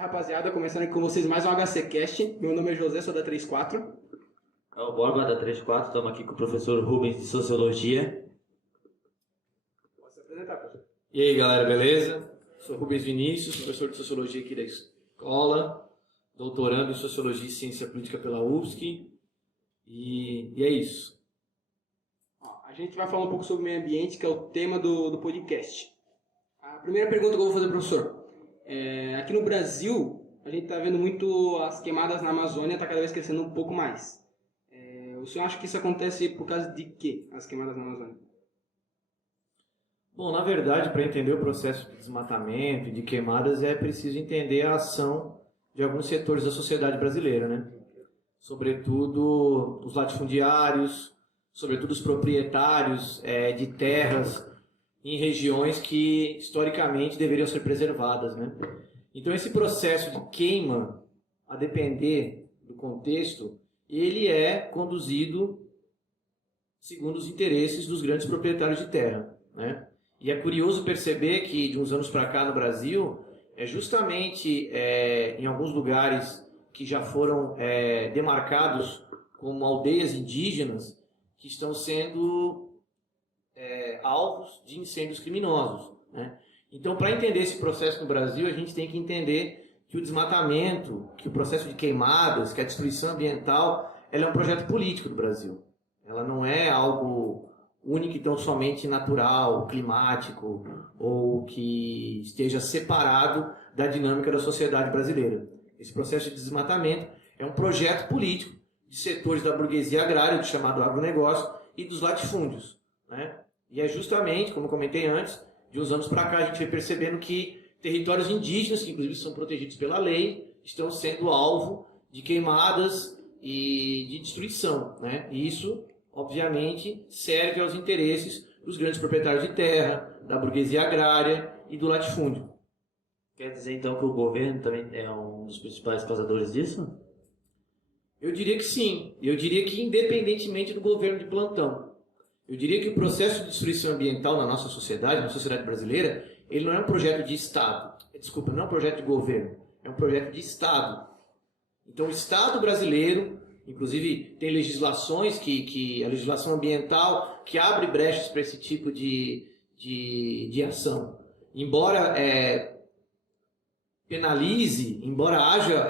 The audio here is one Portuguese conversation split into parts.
Rapaziada, começando aqui com vocês mais um HCcast. Meu nome é José, sou da 34. É o Borba da 34, estamos aqui com o professor Rubens de Sociologia. Pode se apresentar, professor. E aí, galera, beleza? Sou Rubens Vinícius, professor de Sociologia aqui da escola, doutorando em Sociologia e Ciência Política pela UFSC. E é isso. A gente vai falar um pouco sobre o meio ambiente, que é o tema do podcast. A primeira pergunta que eu vou fazer, professor. Aqui no Brasil, a gente está vendo muito as queimadas na Amazônia, está cada vez crescendo um pouco mais. O senhor acha que isso acontece por causa de quê, as queimadas na Amazônia? Bom, na verdade, para entender o processo de desmatamento e de queimadas, é preciso entender a ação de alguns setores da sociedade brasileira, né? Sobretudo os latifundiários, sobretudo os proprietários de terras em regiões que historicamente deveriam ser preservadas, né? Então esse processo de queima, a depender do contexto, ele é conduzido segundo os interesses dos grandes proprietários de terra, né? E é curioso perceber que de uns anos para cá no Brasil, justamente em alguns lugares que já foram demarcados como aldeias indígenas, que estão sendo alvos de incêndios criminosos, né? Então, para entender esse processo no Brasil, a gente tem que entender que o desmatamento, que o processo de queimadas, que a destruição ambiental, ela é um projeto político do Brasil. Ela não é algo único e tão somente natural, climático, ou que esteja separado da dinâmica da sociedade brasileira. Esse processo de desmatamento é um projeto político de setores da burguesia agrária, do chamado agronegócio, e dos latifúndios, né? E é justamente, como comentei antes, de uns anos para cá a gente vem percebendo que territórios indígenas, que inclusive são protegidos pela lei, estão sendo alvo de queimadas e de destruição, né? E isso, obviamente, serve aos interesses dos grandes proprietários de terra, da burguesia agrária e do latifúndio. Quer dizer então que o governo também é um dos principais causadores disso? Eu diria que sim. Eu diria que independentemente do governo de plantão. Eu diria que o processo de destruição ambiental na nossa sociedade, na sociedade brasileira, ele não é um projeto de Estado. Desculpa, não é um projeto de governo. É um projeto de Estado. Então o Estado brasileiro, inclusive tem legislações, a legislação ambiental, que abre brechas para esse tipo de ação. Embora penalize, embora haja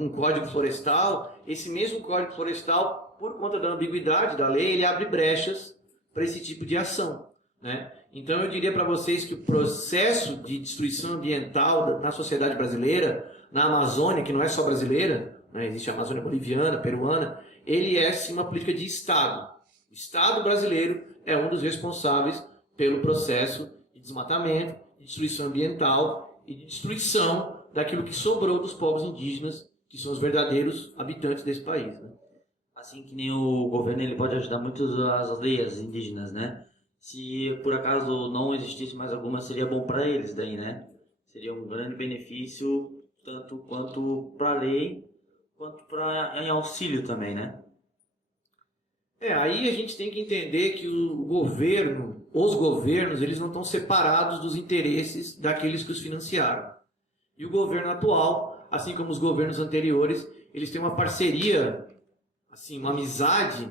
um código florestal, esse mesmo código florestal, por conta da ambiguidade da lei, ele abre brechas para esse tipo de ação, né? Então eu diria para vocês que o processo de destruição ambiental na sociedade brasileira, na Amazônia, que não é só brasileira, né? Existe a Amazônia boliviana, peruana, ele é sim uma política de Estado. O Estado brasileiro é um dos responsáveis pelo processo de desmatamento, de destruição ambiental e de destruição daquilo que sobrou dos povos indígenas, que são os verdadeiros habitantes desse país, né? Assim que nem o governo, ele pode ajudar muito as aldeias indígenas, né? Se por acaso não existisse mais alguma, seria bom para eles daí, né? Seria um grande benefício, tanto quanto para a lei, quanto em auxílio também, né? Aí a gente tem que entender que os governos, eles não estão separados dos interesses daqueles que os financiaram. E o governo atual, assim como os governos anteriores, eles têm uma parceria, assim, uma amizade,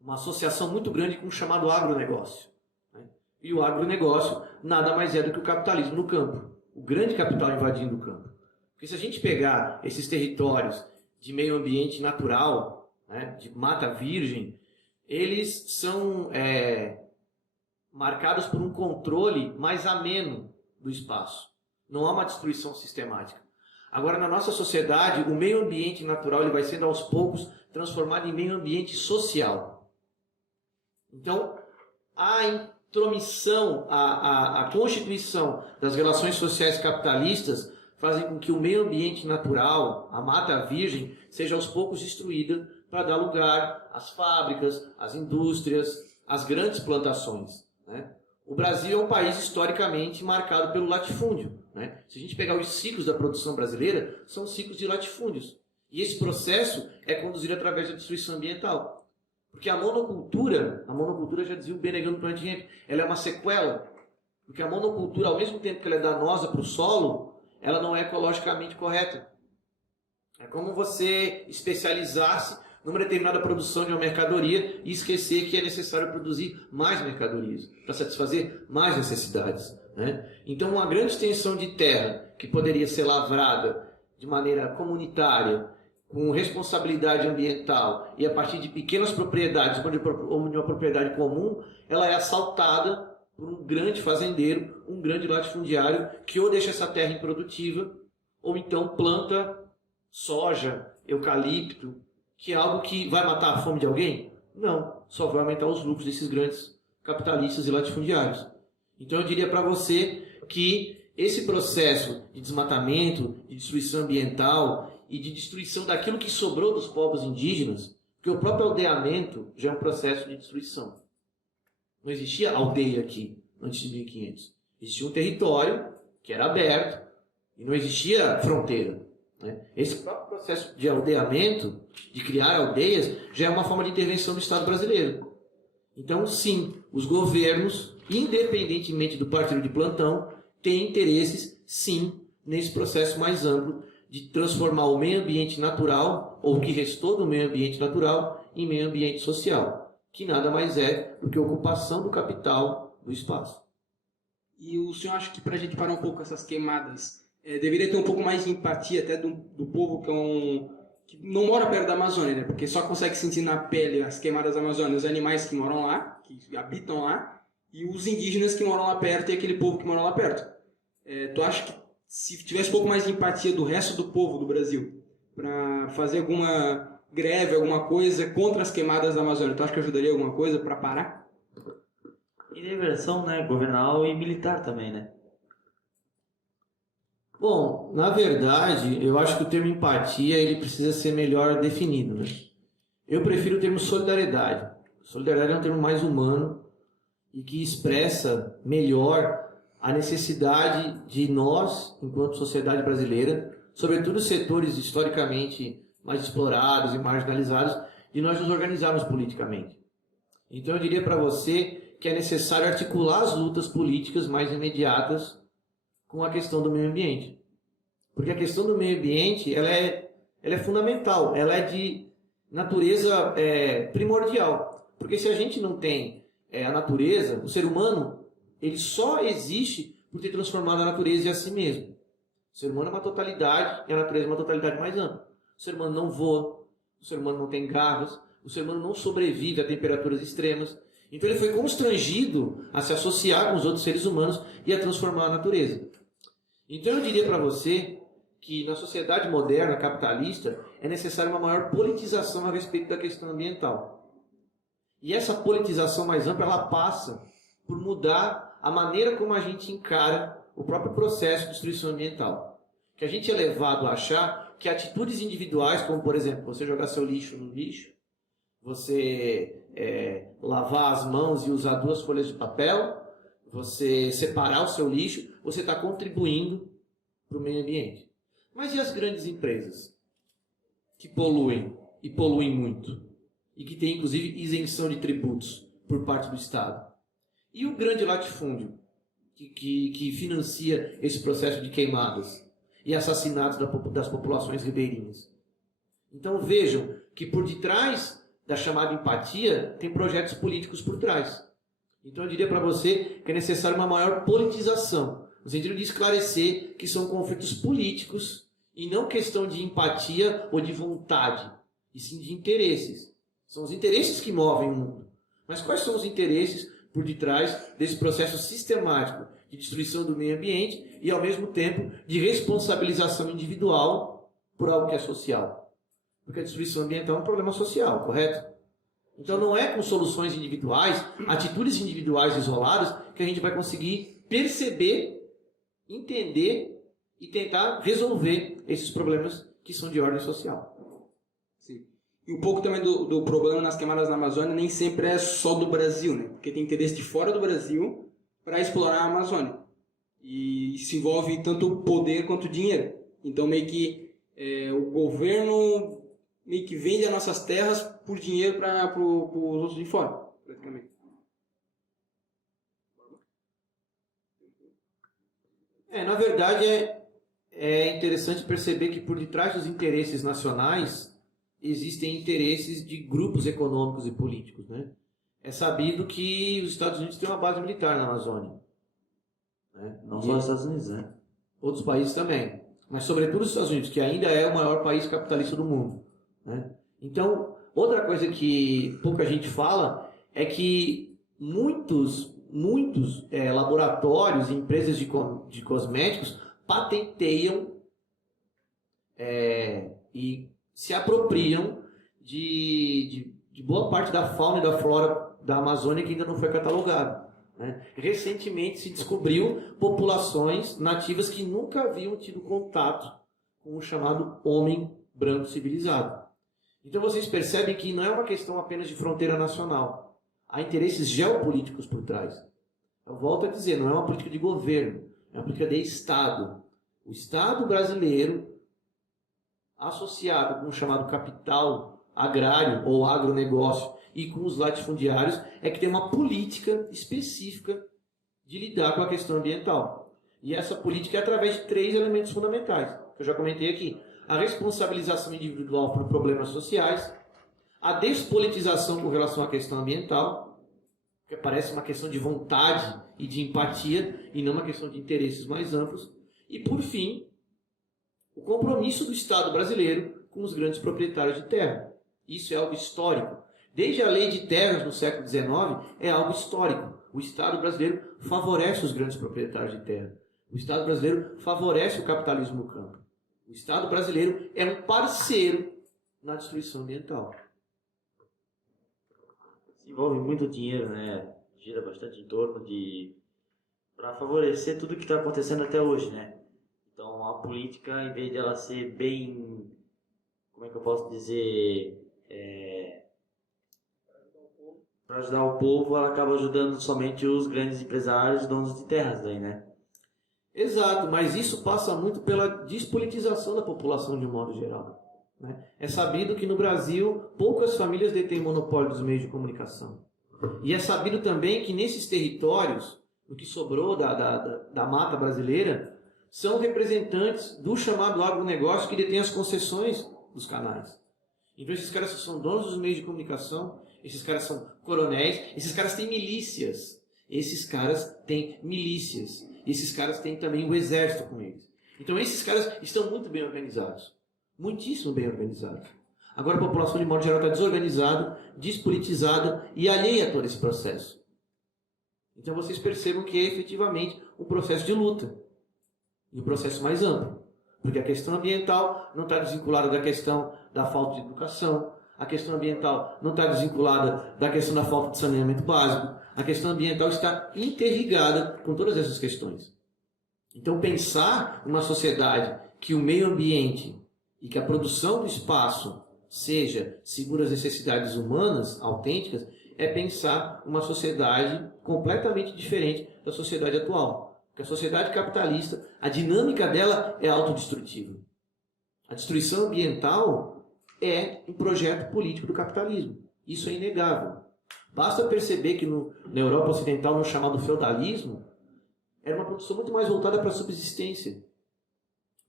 uma associação muito grande com o chamado agronegócio, né? E o agronegócio nada mais é do que o capitalismo no campo, o grande capital invadindo o campo. Porque se a gente pegar esses territórios de meio ambiente natural, né, de mata virgem, eles são marcados por um controle mais ameno do espaço. Não há uma destruição sistemática. Agora, na nossa sociedade, o meio ambiente natural ele vai sendo aos poucos transformado em meio ambiente social. Então, a intromissão, a constituição das relações sociais capitalistas fazem com que o meio ambiente natural, a mata virgem, seja aos poucos destruída para dar lugar às fábricas, às indústrias, às grandes plantações, né? O Brasil é um país historicamente marcado pelo latifúndio, né? Se a gente pegar os ciclos da produção brasileira, são ciclos de latifúndios. E esse processo é conduzido através da destruição ambiental. Porque a monocultura já dizia o Benegão do Plant, ela é uma sequela. Porque a monocultura, ao mesmo tempo que ela é danosa para o solo, ela não é ecologicamente correta. É como você especializar-se numa determinada produção de uma mercadoria e esquecer que é necessário produzir mais mercadorias para satisfazer mais necessidades, né? Então, uma grande extensão de terra que poderia ser lavrada de maneira comunitária, com responsabilidade ambiental e a partir de pequenas propriedades ou de uma propriedade comum, ela é assaltada por um grande fazendeiro, um grande latifundiário que ou deixa essa terra improdutiva ou então planta soja, eucalipto, que é algo que vai matar a fome de alguém? Não, só vai aumentar os lucros desses grandes capitalistas e latifundiários. Então eu diria para você que esse processo de desmatamento, de destruição ambiental e de destruição daquilo que sobrou dos povos indígenas, porque o próprio aldeamento já é um processo de destruição. Não existia aldeia aqui antes de 1500. Existia um território que era aberto e não existia fronteira. Esse próprio processo de aldeamento, de criar aldeias, já é uma forma de intervenção do Estado brasileiro. Então, sim, os governos, independentemente do partido de plantão, têm interesses, sim, nesse processo mais amplo de transformar o meio ambiente natural, ou o que restou do meio ambiente natural, em meio ambiente social, que nada mais é do que a ocupação do capital do espaço. E o senhor acha que, para a gente parar um pouco essas queimadas, deveria ter um pouco mais de empatia até do povo que não mora perto da Amazônia, né? Porque só consegue sentir na pele as queimadas da Amazônia os animais que moram lá, que habitam lá, e os indígenas que moram lá perto e aquele povo que mora lá perto. Tu acha que se tivesse um pouco mais de empatia do resto do povo do Brasil para fazer alguma greve, alguma coisa contra as queimadas da Amazônia, tu acha que ajudaria alguma coisa para parar? Intervenção, né, governal e militar também, né? Bom, na verdade, eu acho que o termo empatia ele precisa ser melhor definido, né? Eu prefiro o termo solidariedade. Solidariedade é um termo mais humano e que expressa melhor a necessidade de nós, enquanto sociedade brasileira, sobretudo setores historicamente mais explorados e marginalizados, de nós nos organizarmos politicamente. Então eu diria para você que é necessário articular as lutas políticas mais imediatas com a questão do meio ambiente. Porque a questão do meio ambiente ela é fundamental, ela é de natureza primordial. Porque se a gente não tem a natureza, o ser humano ele só existe por ter transformado a natureza em a si mesmo. O ser humano é uma totalidade e a natureza é uma totalidade mais ampla. O ser humano não voa, o ser humano não tem garras, o ser humano não sobrevive a temperaturas extremas. Então ele foi constrangido a se associar com os outros seres humanos e a transformar a natureza. Então eu diria para você que na sociedade moderna, capitalista, é necessária uma maior politização a respeito da questão ambiental. E essa politização mais ampla, ela passa por mudar a maneira como a gente encara o próprio processo de destruição ambiental. Que a gente é levado a achar que atitudes individuais, como por exemplo, você jogar seu lixo no lixo, você lavar as mãos e usar 2 folhas de papel, você separar o seu lixo, você está contribuindo para o meio ambiente. Mas e as grandes empresas que poluem e poluem muito e que têm inclusive isenção de tributos por parte do Estado? E o grande latifúndio que financia esse processo de queimadas e assassinatos das populações ribeirinhas? Então vejam que por detrás da chamada empatia tem projetos políticos por trás. Então eu diria para você que é necessário uma maior politização, no sentido de esclarecer que são conflitos políticos e não questão de empatia ou de vontade, e sim de interesses. São os interesses que movem o mundo. Mas quais são os interesses por detrás desse processo sistemático de destruição do meio ambiente e, ao mesmo tempo, de responsabilização individual por algo que é social? Porque a destruição ambiental é um problema social, correto? Então não é com soluções individuais, atitudes individuais isoladas, que a gente vai conseguir perceber, entender e tentar resolver esses problemas que são de ordem social. Sim. E um pouco também do problema nas queimadas na Amazônia nem sempre é só do Brasil, né? Porque tem interesse de fora do Brasil para explorar a Amazônia. E se envolve tanto poder quanto dinheiro. Então meio que o governo meio que vende as nossas terras por dinheiro para os outros de fora, praticamente. Na verdade, é interessante perceber que por detrás dos interesses nacionais existem interesses de grupos econômicos e políticos, né? É sabido que os Estados Unidos têm uma base militar na Amazônia, né? Não só os Estados Unidos, né? Outros países também, mas sobretudo os Estados Unidos, que ainda é o maior país capitalista do mundo, né? Então, outra coisa que pouca gente fala é que muitos laboratórios e empresas de cosméticos patenteiam e se apropriam de boa parte da fauna e da flora da Amazônia que ainda não foi catalogada, né? Recentemente se descobriu populações nativas que nunca haviam tido contato com o chamado homem branco civilizado. Então vocês percebem que não é uma questão apenas de fronteira nacional. Há interesses geopolíticos por trás. Eu volto a dizer, não é uma política de governo, é uma política de Estado. O Estado brasileiro, associado com o chamado capital agrário ou agronegócio e com os latifundiários, é que tem uma política específica de lidar com a questão ambiental. E essa política é através de 3 elementos fundamentais, que eu já comentei aqui. A responsabilização individual por problemas sociais, a despolitização com relação à questão ambiental, que parece uma questão de vontade e de empatia, e não uma questão de interesses mais amplos, e, por fim, o compromisso do Estado brasileiro com os grandes proprietários de terra. Isso é algo histórico. Desde a lei de terras no século XIX, é algo histórico. O Estado brasileiro favorece os grandes proprietários de terra. O Estado brasileiro favorece o capitalismo no campo. O Estado brasileiro é um parceiro na destruição ambiental. Se envolve muito dinheiro, né? Gira bastante em torno para favorecer tudo que está acontecendo até hoje, né? Então a política, em vez de ela ser bem, como é que eu posso dizer, para ajudar o povo, ela acaba ajudando somente os grandes empresários, donos de terras, daí, né? Exato, mas isso passa muito pela despolitização da população de um modo geral, né? É sabido que no Brasil poucas famílias detêm monopólio dos meios de comunicação. E é sabido também que nesses territórios, o que sobrou da mata brasileira, são representantes do chamado agronegócio que detém as concessões dos canais. Então esses caras são donos dos meios de comunicação, esses caras são coronéis, esses caras têm milícias. Esses caras têm também o exército com eles. Então esses caras estão muito bem organizados. Muitíssimo bem organizados. Agora a população de modo geral está desorganizada, despolitizada e alheia a todo esse processo. Então vocês percebam que é efetivamente um processo de luta. E um processo mais amplo. Porque a questão ambiental não está desvinculada da questão da falta de educação. A questão ambiental não está desvinculada da questão da falta de saneamento básico. A questão ambiental está interligada com todas essas questões. Então pensar uma sociedade que o meio ambiente e que a produção do espaço seja segundo as necessidades humanas, autênticas, é pensar uma sociedade completamente diferente da sociedade atual. Porque a sociedade capitalista, a dinâmica dela é autodestrutiva. A destruição ambiental é um projeto político do capitalismo. Isso é inegável. Basta perceber que na Europa Ocidental, no chamado feudalismo, era uma produção muito mais voltada para a subsistência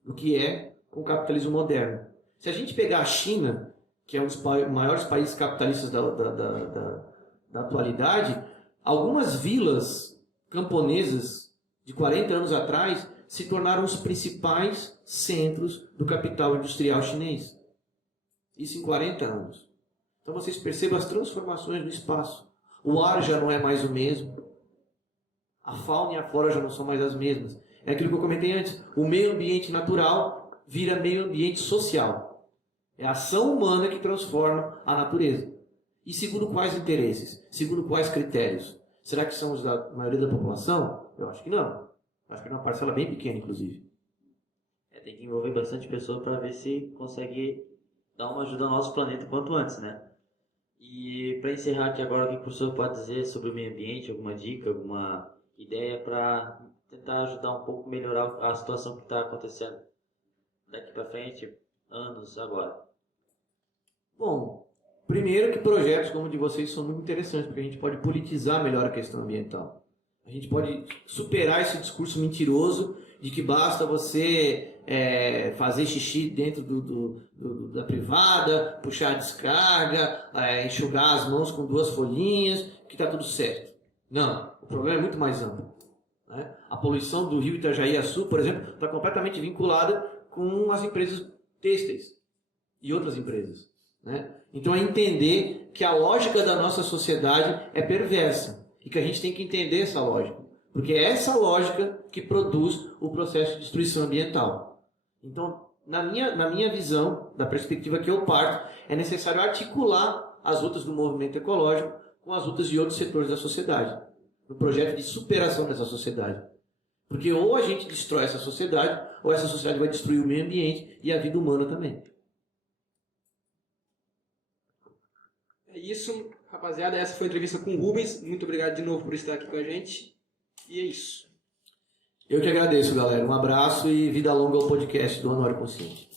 do que é com o capitalismo moderno. Se a gente pegar a China, que é um dos maiores países capitalistas da atualidade, algumas vilas camponesas de 40 anos atrás se tornaram os principais centros do capital industrial chinês. Isso em 40 anos. Então vocês percebam as transformações no espaço. O ar já não é mais o mesmo. A fauna e a flora já não são mais as mesmas. É aquilo que eu comentei antes. O meio ambiente natural vira meio ambiente social. É a ação humana que transforma a natureza. E segundo quais interesses? Segundo quais critérios? Será que são os da maioria da população? Eu acho que não. Acho que é uma parcela bem pequena, inclusive. Tem que envolver bastante pessoa para ver se consegue dar uma ajuda ao nosso planeta quanto antes, né? E para encerrar aqui agora, o que o professor pode dizer sobre o meio ambiente? Alguma dica, alguma ideia para tentar ajudar um pouco a melhorar a situação que está acontecendo daqui para frente, anos agora? Bom, primeiro que projetos como o de vocês são muito interessantes, porque a gente pode politizar melhor a questão ambiental. A gente pode superar esse discurso mentiroso de que basta você fazer xixi dentro da privada, puxar a descarga, enxugar as mãos com 2 folhinhas, que está tudo certo. Não, o problema é muito mais amplo. Né? A poluição do rio Itajaí-Açu, por exemplo, está completamente vinculada com as empresas têxteis e outras empresas. Né? Então é entender que a lógica da nossa sociedade é perversa e que a gente tem que entender essa lógica, porque é essa lógica que produz o processo de destruição ambiental. Então, na minha visão, da perspectiva que eu parto, é necessário articular as lutas do movimento ecológico com as lutas de outros setores da sociedade, no projeto de superação dessa sociedade. Porque ou a gente destrói essa sociedade, ou essa sociedade vai destruir o meio ambiente e a vida humana também. É isso, rapaziada. Essa foi a entrevista com o Rubens. Muito obrigado de novo por estar aqui com a gente. E é isso. Eu que agradeço, galera. Um abraço e vida longa ao podcast do Honório Consciente.